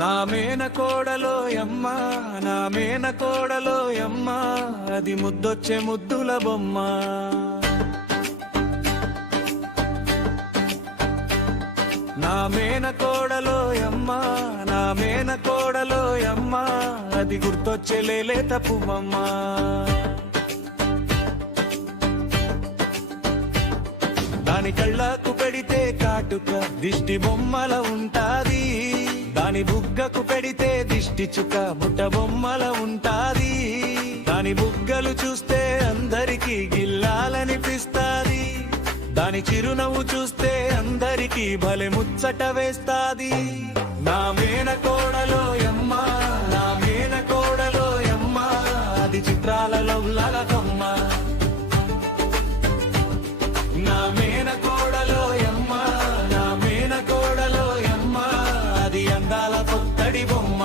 నా మేన కోడలోయమ్మ, నా మేన కోడలోయమ్మ, అది ముద్దొచ్చే ముద్దుల బొమ్మ. నా మేన కోడలోయమ్మ, నా మేన కోడలోయమ్మ, అది గుర్తొచ్చే లేలేత పువ్వమ్మ. దాని కళ్ళకు పెడితే కాటుక దిష్టి బొమ్మల ఉంటాది, దాని బుగ్గకు పెడితే దిష్టి చుక్క బుట్ట బొమ్మల ఉంటాది. దాని బుగ్గలు చూస్తే అందరికీ గిల్లాలనిపిస్తాది, దాని చిరునవ్వు చూస్తే అందరికీ భలే ముచ్చట వేస్తాది. నా మేన కోడలోయమ్మ, నా మేన కోడలోయమ్మ, అది చిత్రాలలో లలకమ్మ. నా మేన కోడలోయమ్మ, నా మేన కోడలోయమ్మ, అది అందాల పొత్తడి బొమ్మ.